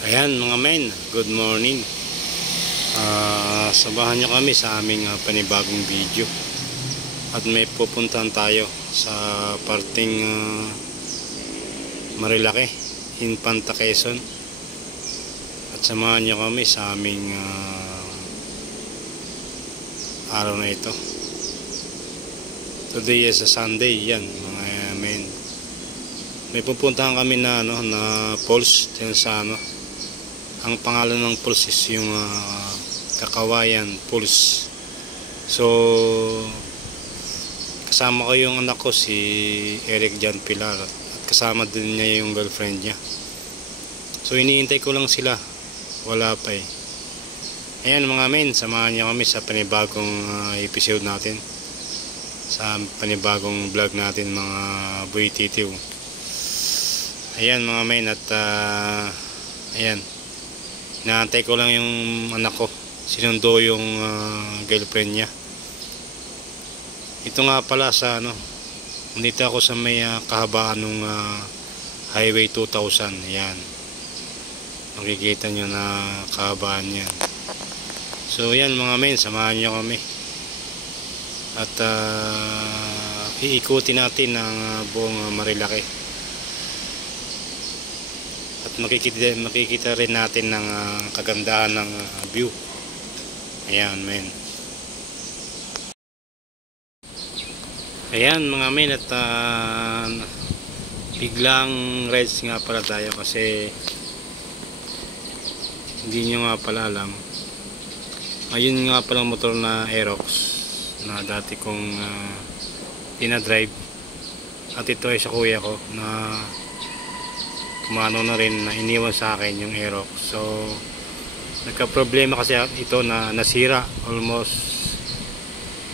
Ayan mga men, good morning. Sabahan nyo kami sa aming panibagong video. At may pupuntahan tayo sa parting Marilaki, Infanta, Quezon. At samahan nyo kami sa aming araw na ito. Today is a Sunday, yan mga men. May pupuntahan kami na falls din sa ang pangalan ng falls is yung Kakawayan Falls. So kasama ko yung anak ko si Eric Jan Pilar at kasama din niya yung girlfriend niya. So iniintay ko lang sila, wala pa eh. Ayan mga men, samahan niyo kami sa panibagong episode natin, sa panibagong vlog natin mga boy titiw. Ayan mga men, at ayan, inaantay ko lang yung anak ko, sinundo yung girlfriend niya. Ito nga pala sa nandito ako sa may kahabaan ng Highway 2000. Ayan, makikita nyo na kahabaan yan. So ayan mga men, samahan nyo kami at iikutin natin ang buong Marilaki. At makikita rin natin ng kagandahan ng view. Ayan men. Ayan mga men, at biglang rides nga pala tayo kasi hindi nyo nga pala alam. Ayun nga palang motor na Aerox na dati kong dinadrive. At ito ay sa kuya ko na kumano na rin, na iniwan sa akin yung Aerox. So nagka-problema kasi ito na nasira, almost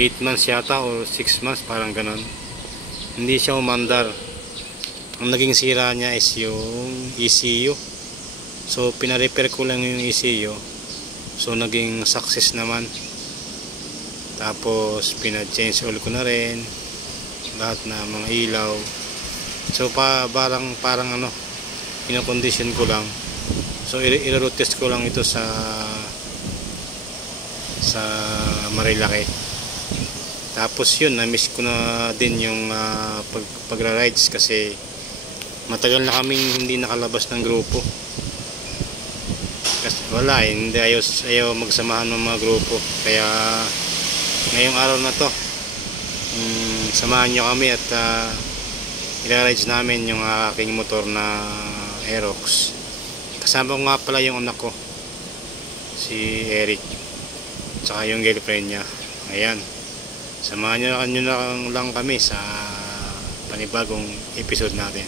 8 months yata or 6 months, parang ganon. Hindi siya umandar. Ang naging sira niya is yung ECU. So pina-repair ko lang yung ECU. So naging success naman. Tapos pina-change oil ko na rin lahat na mga ilaw. So parang pina-condition ko lang. So i-road test ko lang ito sa Marilaki. Tapos yun, na-miss ko na din yung pagra-rides kasi matagal na kaming hindi nakalabas ng grupo. Kasi wala eh, hindi ayaw magsamahan ng mga grupo. Kaya ngayong araw na to, samahan nyo kami at ira-rides namin yung aking motor na Aerox. Kasama ko nga pala yung anak ko, si Eric, tsaka yung girlfriend niya. Ayan, samahan nyo lang kami sa panibagong episode natin.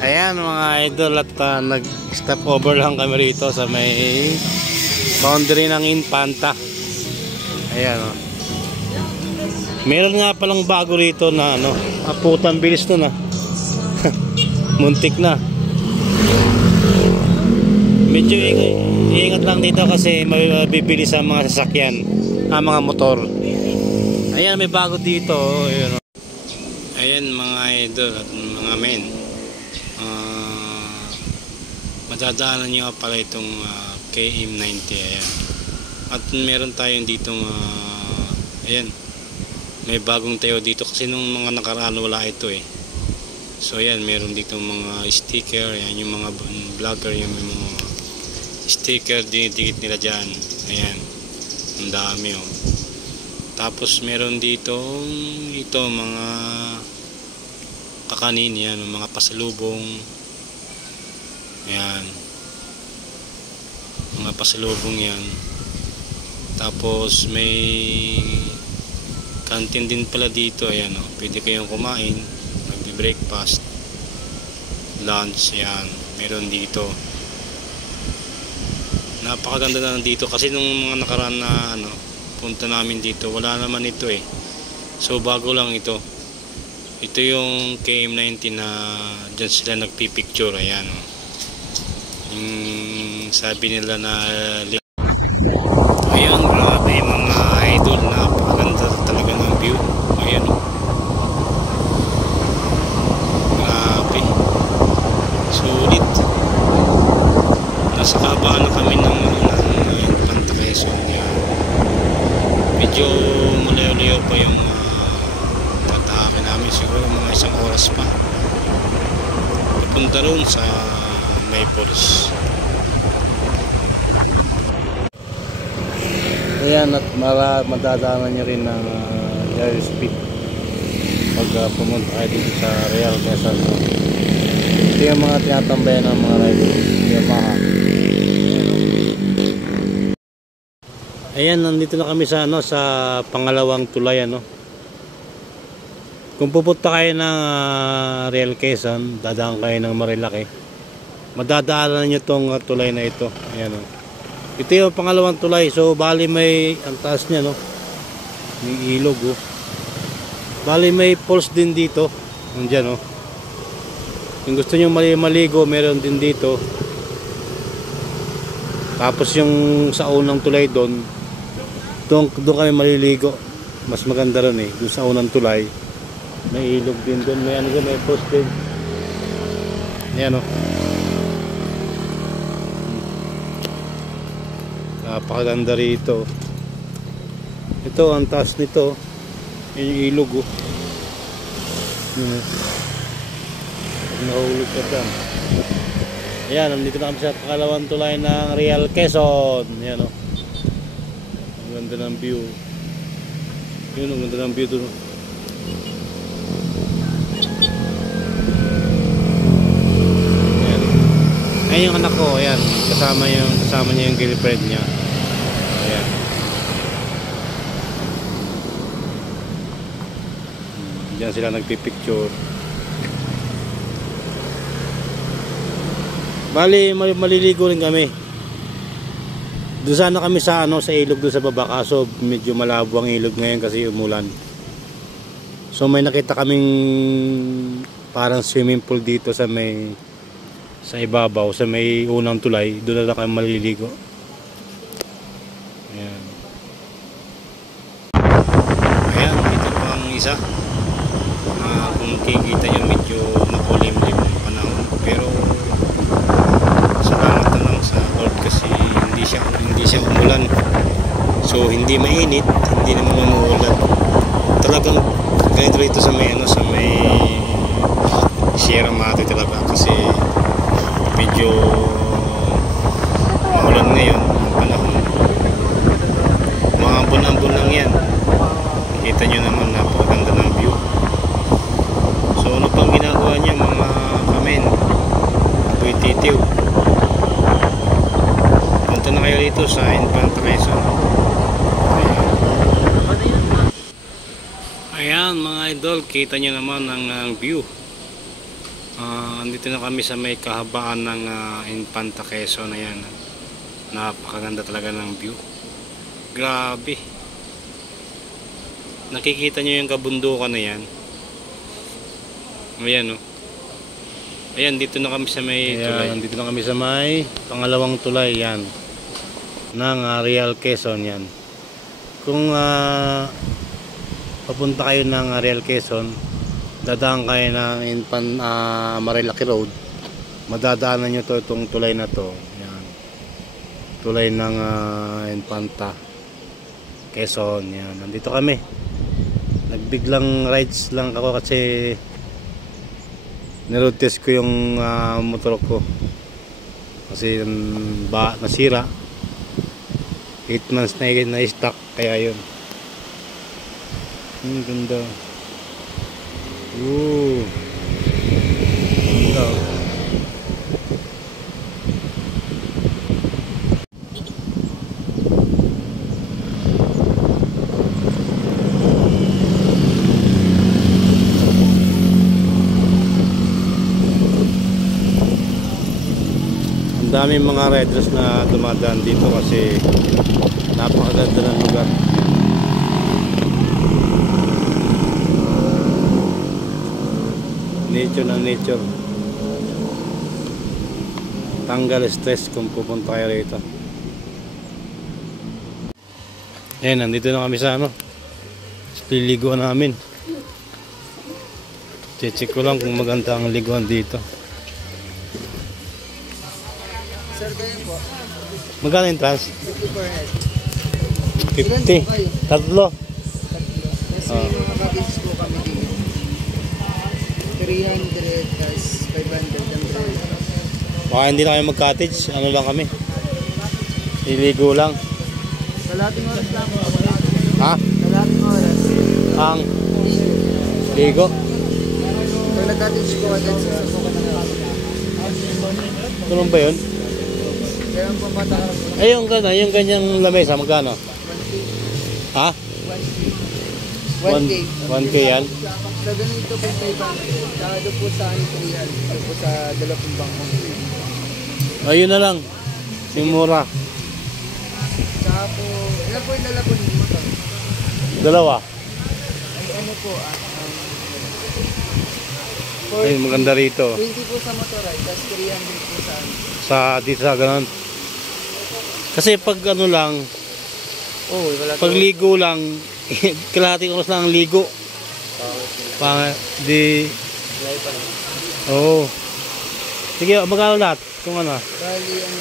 Ayan mga idol, at nag-stop over lang kami rito sa may boundary ng Infanta. Ayan meron nga palang bago rito na putang bilis to na. Muntik na. Medyo ingat lang dito kasi mabibili sa mga sasakyan, mga motor. Ayan, may bago dito. Ayan mga idol at mga men, madadaanan nyo pala itong KM90. Ayan. At meron tayong ditong ayan, may bagong tayo dito kasi nung mga nakaraan wala ito eh. So ayan, meron dito mga sticker. Ayan, yung mga vlogger, yung mga sticker dinidikit nila dyan. Ayan, ang dami oh. Tapos meron dito ito mga kakanin, yan, mga pasalubong. Ayan, mga pasalubong yan. Tapos may kantin din pala dito. Ayan oh, pwede kayong kumain, breakfast, lunch. Yan, meron dito. Napakaganda na dito kasi nung mga nakaraan na punta namin dito, wala naman ito eh. So bago lang ito. Ito yung KM90 na dyan sila nagpipicture. Ayan oh. Yung sabi nila na ayan, grabe mga idol, napakaganda talaga ng view. Ayan oh. Grabe. So nasa kabaan na kami ng Infanta Quezon. Yan. Medyo malayo-layo pa yung tatahakin namin, siguro mga isang oras pa papunta roon sa Maypoles. Ayan, at madadaanan nyo rin ng air speed pag pumunta kayo dito sa Real Quezon. Ito yung mga tinatambayan ng mga rider, Yamaha. Ayan, nandito na kami sa sa pangalawang tulay. Kung pupunta kayo ng Real Quezon, dadaan kayo ng Marilaki, madadaanan nyo tong tulay na ito. Ayan, ito yung pangalawang tulay. So bali may ang taas niya, may ilog, bali may falls din dito. Nandiyan, kung gusto nyo maligo, meron din dito. Tapos yung sa unang tulay doon kami maliligo. Mas maganda ron doon sa unang tulay. May ilog din doon, may may falls din. Ayan, napakaganda rito. Ito ang taas nito, yung ilog, nahulog ka dyan. Ayan, nandito na kami sa pangalawang tulay ng Real Quezon. Ayan, ang ganda ng view. Yun, ang ganda ng view doon. Ayan yung anak ko, ayan, kasama niya yung girlfriend niya. Ayan. Diyan sila nagpipicture. Bali, maliligo rin kami. Doon sana kami sa sa ilog doon sa baba, kaso medyo malabo ang ilog ngayon kasi umulan. So may nakita kaming parang swimming pool dito sa ibabaw, sa may unang tulay. Doon na kami maliligo. Ayan. Ayan, dito pa ang isa. Kung kikita nyo, medyo makulimlim ang panahon, pero salamat na lang sa Lord kasi hindi siya umulan. So hindi mainit, hindi naman umuulan. Talagang ganito rito sa may Sierra Madre talaga kasi medyo maulan ngayon ang panahon. Mga ambon-ambon lang yan. Kita nyo naman, napakaganda ng view. So ano pang ginagawa niya mga kamen, apoy titiw. Punta na kayo dito sa Infanta Quezon. Ayan mga idol, kita nyo naman ang view. Andito na kami sa may kahabaan ng Infanta Quezon. Ayan, napakaganda talaga ng view. Grabe, nakikita nyo yung kabundukan na yan. Ayan, ayan, dito na kami sa may tulay. Dito na kami sa may pangalawang tulay yan ng Real Quezon. Yan, kung papunta kayo ng Real Quezon, dadaan kayo ng Marilaki Road, madadaanan nyo itong tulay na to. Yan, tulay ng Infanta Quezon. Yan, nandito kami. Nagbiglang rides lang ako kasi niroad test ko yung motor ko kasi nasira. 8 months na stock, kaya yun. Ganda. Ganda. Ang daming mga riders na dumadaan dito kasi napakaganda ng lugar. Nature ng nature. Tanggal stress kung pupunta kayo rito. Ayan, nandito na kami sa liliguan namin. Check ko lang kung maganda ang liguan dito. Sir, kayo po. Magkano yung trans? 50 per head. 50. Tatlo. Kasi mga cabins po kami dito. 300 plus 500 ang brand. Baka hindi na kayo mag-cottage. Ano lang kami. Iligo lang. Kalating oras lang po. Ha? Kalating oras. Ang ligo. Pag nag-cottage po agad sa po ka na lang. Tulong ba yun? Kaya ang pamatakaran po. Eh yung ganyang lamesa, magkano? 1K. Ha? 1K. 1K yan? Sa ganito po 500. Saka doon po sa 300. Doon po sa dalawang bangko. Ayun na lang. Simura. Saka po, ilan po yung dala po ninyo motor? Dalawa. Ay ano po, Ay, maganda rito. 20 po sa motor ay, tapos 300 po sa ano. Sa dito sa ganun. Kasi pag ano lang, Oh, wala pag ligo lang, kalahating oras lang ang ligo. Di, oo. Sige, magkano lahat? Kung ano? Bali, ano,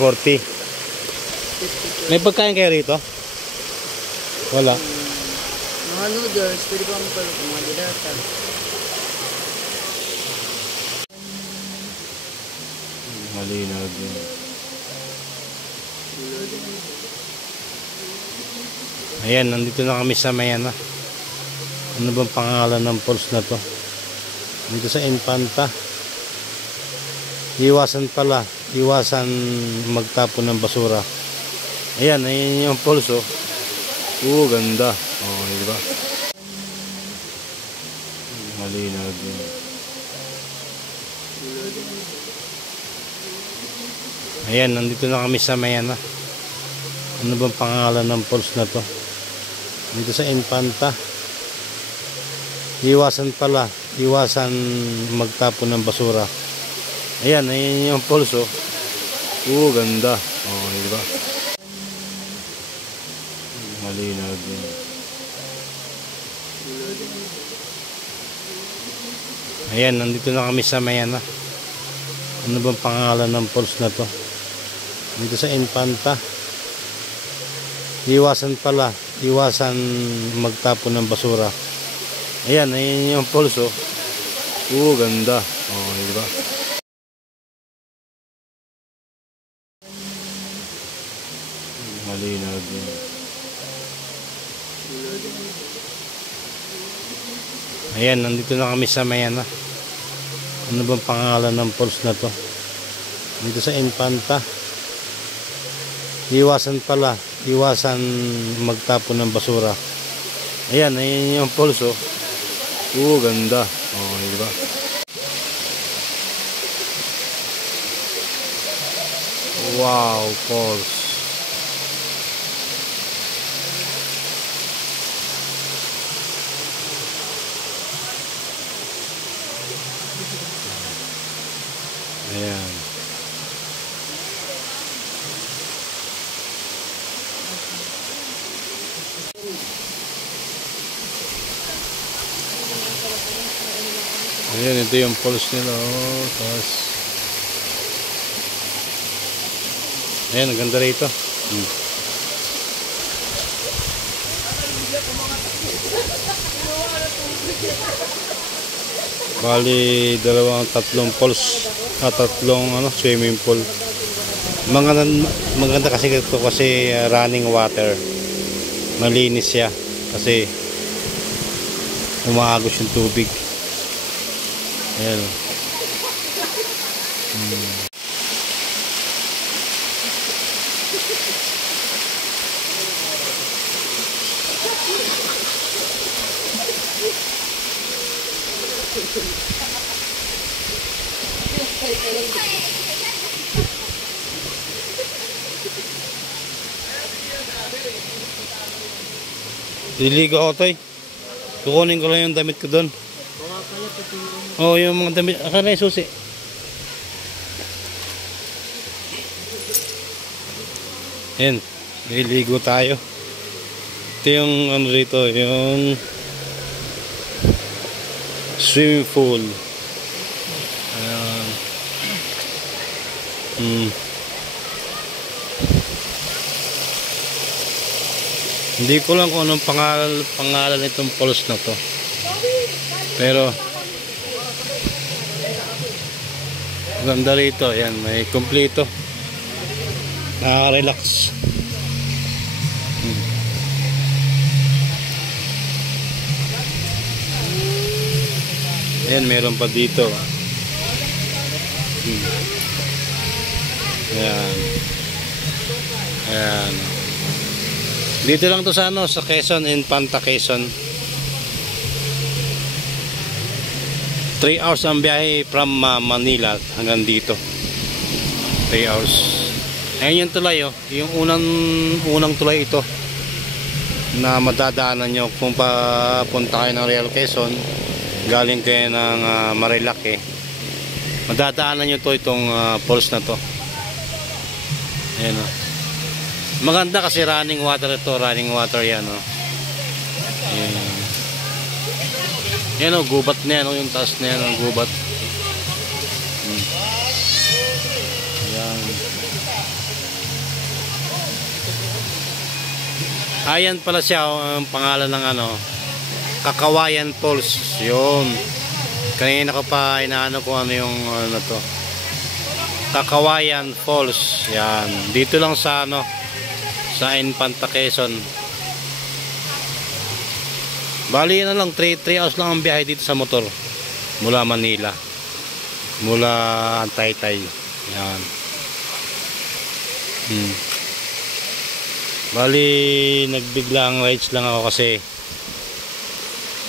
440. 140. May pagkain kayo rito? Wala. Mga noodles, pwede ba magpalo kung mga dilata? Malinaw din. Ayan, nandito na kami sa Mayana. Ano bang pangalan ng falls na to? Dito sa Infanta. Iwasan pala. Iwasan magtapon ng basura. Ayan, ayan yung falls oh. Ganda. Oh, di ba? Malinaw din. Ayan, nandito na kami sa Mayana. Ano bang pangalan ng falls na to? Dito sa Infanta. Iwasan pala. Iwasan magtapon ng basura. Ayan, ayan yung falls oh. Ganda. Oh, di ba? Malinaw din. Ayan, nandito na kami sa Mayana. Ano bang pangalan ng falls na to? Dito sa Infanta. Iwasan pala. Iwasan magtapon ng basura. Ayan, ayan yung falls oh. Ganda. Oh, di ba? Malinaw din. Ayan, nandito na kami sa Mayana. Ano bang pangalan ng falls na to? Dito sa Infanta. Iwasan pala. Iwasan magtapon ng basura. Ayan, ayan yung falls oh. Ganda. Oh, di ba? Wow, falls. Ayan. Ayan, ito yung falls nila oh. Tapos ayan, ang ganda rito. Bali, tatlong falls at tatlong swimming pool. Maganda kasi ito kasi running water. Malinis siya kasi umaagos yung tubig. Ayan. Liligo ako, Toy. Kukunin ko lang yung damit ko doon. Oh, yung mga damit. Akala yung susi. Ayan. Liligo tayo. Ito yung rito, yung swimming pool. Hmm. Hindi ko lang kung anong pangalan nitong falls na to. Pero ganda rito. Ayan, may kumpleto. Nakaka-relax. Ayan, meron pa dito. Ayan. Ayan. Dito lang to sa ano, sa Quezon, Infanta, Quezon. 3 hours ang biyahe from Manila hanggang dito. 3 hours. Ayan yung tulay, oh. Yung unang tulay ito na madadaanan nyo kung papunta kayo ng Real Quezon, galing kayo ng Marilake. Madadaanan nyo to, itong falls na to. Ayan, oh. Maganda kasi running water ito. Running water yan, oh. Ayan. Yan, oh, gubat na yan, oh. Yung taas na yan, oh, gubat. Ayan. Ayan pala siya, oh, ang pangalan ng ano, Kakawayan Falls. Yun. Kanina ko pa inaano kung ano yung ano to. Kakawayan Falls. Yan. Dito lang sa ano, sa Infanta, Quezon. Bali na lang 3 hours lang ang biyahe dito sa motor mula Manila, mula Taytay. Yan. Bali nagbiglang rides lang ako kasi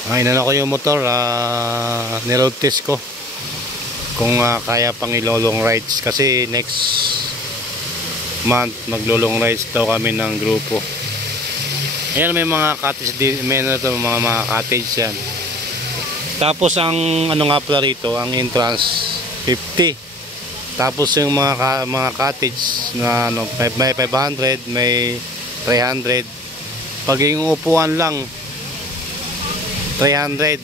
inano ko yung motor, niroad test ko kung kaya pang ilolong rides kasi next month maglolong rides daw kami ng grupo. Ayan, may mga cottage, may mga cottage yan. Tapos ang ano nga pala rito, ang entrance 50. Tapos yung mga cottage na ano, may 500, may 300. Pag yung upuan lang 300.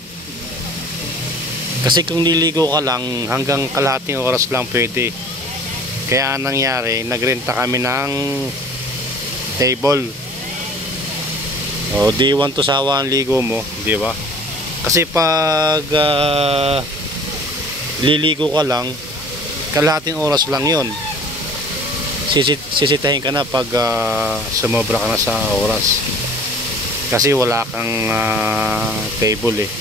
Kasi kung niligo ka lang hanggang kalahating oras lang pwede. Kaya nangyari, nagrenta kami ng table. O di 1 to sawa ang ligo mo, di ba? Kasi pag liligo ka lang, kalahating oras lang 'yon. Sisitahin ka na pag sumobra ka na sa oras. Kasi wala kang table eh.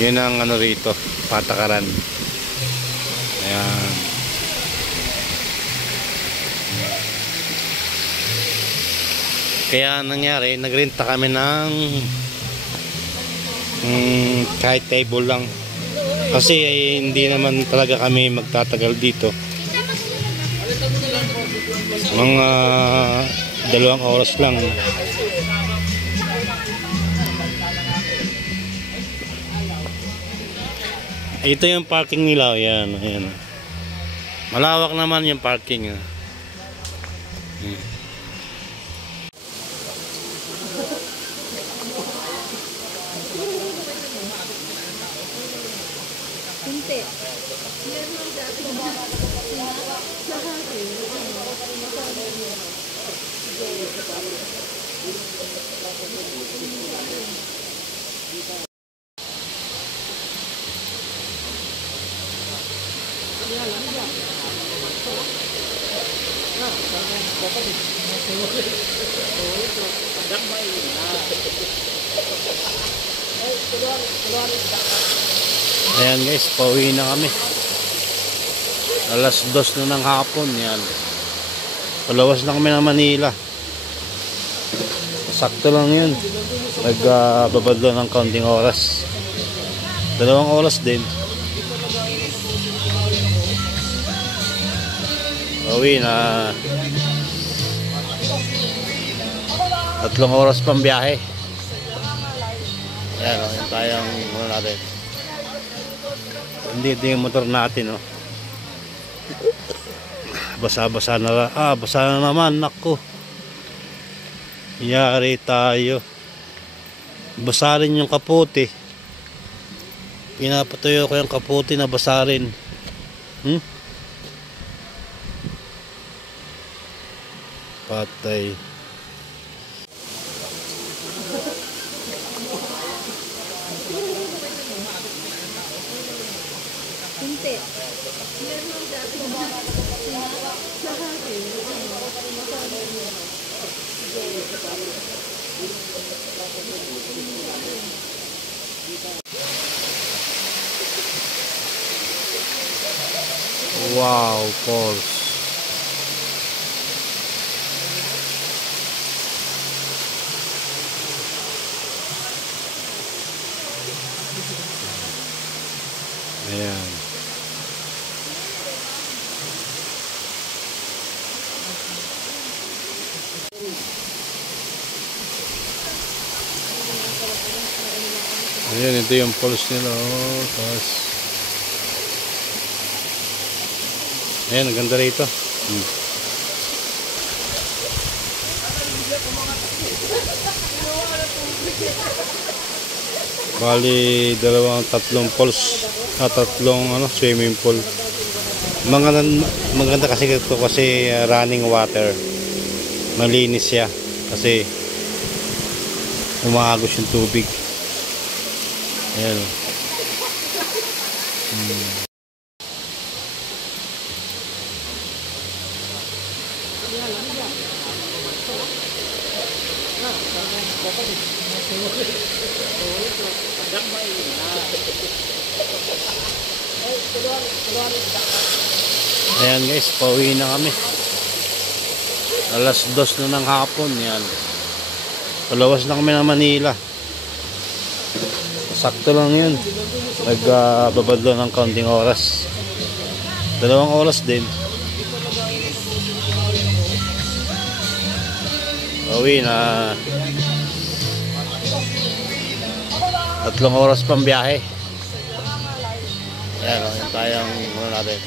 'Yun ang ano rito, patakaran. Ayan. Kaya nangyari, nagrenta kami ng kahit table lang. Kasi hindi naman talaga kami magtatagal dito. Mga 2 oras lang. Ito yung parking nila. Ayan, ayan. Malawak naman yung parking. Hindi. Ayan guys, pauwi na kami. Alas 2 na ng hapon. Yan. Palawas na kami ng Manila. Sakto lang yun. Nagbabad lang ng kaunting oras. 2 oras din. Pauwi na. 3 oras pang biyahe. Ayan, yung tayong ano natin. Hindi ito yung motor natin, oh. Basa-basa na, basa na naman, nako. Yari tayo. Basa rin yung kaputi. Pinapatuyo ko yung kaputi na basa rin. Patay. Hindi. Wow, falls. Ayan. Ayan, ito yung falls nila. Oh, tapos ayan, ang ganda rito. Bali, tatlong falls at tatlong swimming pool. Maganda kasi ito kasi running water. Malinis siya kasi umaagos yung tubig. Ayan. Ayan guys, pauwi na kami. Alas 2 na ng hapon. Yan. Palawas na kami ng Manila. Sakto lang yun. Nagbabad lang ng counting oras. 2 oras din. Pauwi na. 3 oras pang biyahe. Ayan, yung tayong natin.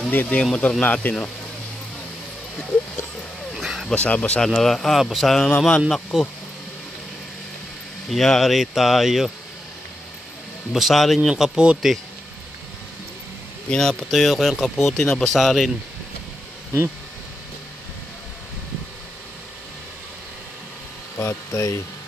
Hindi ito yung motor natin, oh. Basa-basa na. Basa na naman, naku. Yari tayo. Basa rin yung kaputi. Pinapatuyo ko yung kaputi na basa rin. Patay.